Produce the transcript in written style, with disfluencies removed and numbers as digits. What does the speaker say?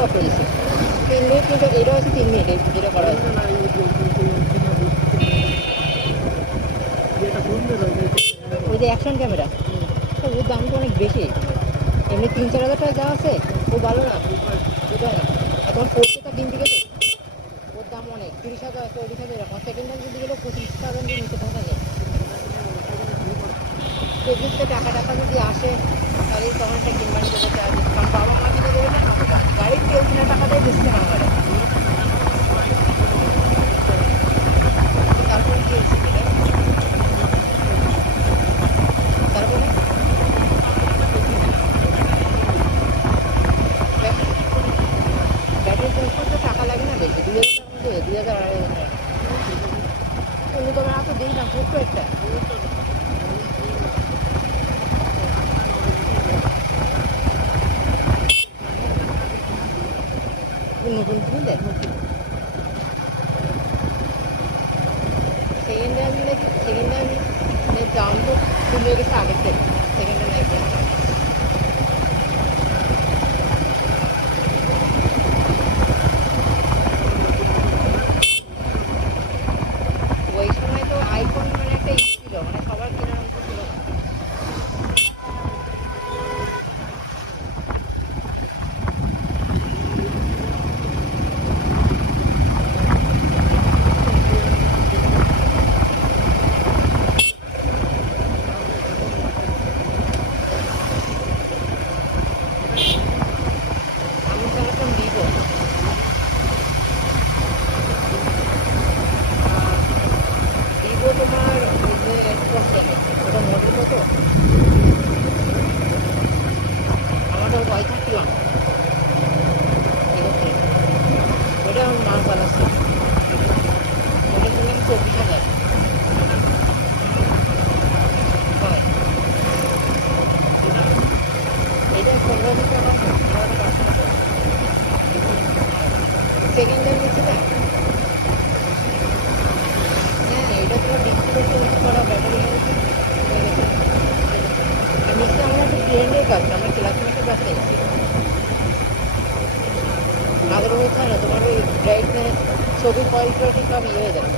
কত হয়েছে? 3 মিনিট, কিন্তু এটা হচ্ছে 3 মিনিট যেটা করা হয়েছে। ওই যে অ্যাকশন ক্যামেরা, ওর দাম তো অনেক বেশি। এমনি 3-4 হাজার টাকা যা আছে ও ভালো না, ওটা না। আর তোমার ফোর্সটা দিন দিকে তো ওর দাম অনেক, 30,000 40,000 এরকম। সেকেন্ড হ্যান্ড যদি গেলেও 25,000 দিয়ে নিতে পারবে না। সেদিকে টাকা যদি আসে তাহলে তখন একটা কিনবানি দেবে চার্জ, কারণ বাবা মা কিনে দেবে না, গাড়ির তেল কিনা টাকা দিয়ে দিচ্ছে না আমার। তারপরে কি হয়েছে সেটা? তারপরে ব্যাটারি চেঞ্জ করতে টাকা লাগে না বেশি, 2,000 টাকার মধ্যে, 2,000 2,500 টাকা। অন্য দোকানে এত দিই না, ছোট্ট একটা নতুন কিনলে। সেকেন্ড হ্যান্ডের দাম তো কমে গেছে আগের থেকে। সেকেন্ড হ্যান্ড একদম ওই সময় তো আইফোন মানে একটা ই ছিল, মানে সবার কেনার মতো ছিল না। আমি চালাতাম ভিভো। ভিভো তোমার ওই যে এক্সপ্রেস জানে ওটা মডেল কত, আমারটা Y31 ওটা আমার মা চালাচ্ছে। ওটা কিনলাম 24,000 হয়। এটা 15,000 টাকা। সেকেন্ড হ্যান্ড নিচ্ছে না। হ্যাঁ, এটা তোমার ডিসপ্লে চেঞ্জ করা, ব্যাটারি হেলথ হয়ে গেছে। আর নিচে আমার একটা ফ্রেন্ডের কাছে, আমার ক্লাসমেটের কাছে আদারওয়াইজ হয় না, তোমার ওই ব্রাইটনেস, ছবির কোয়ালিটি সব ইয়ে হয়ে যাবে।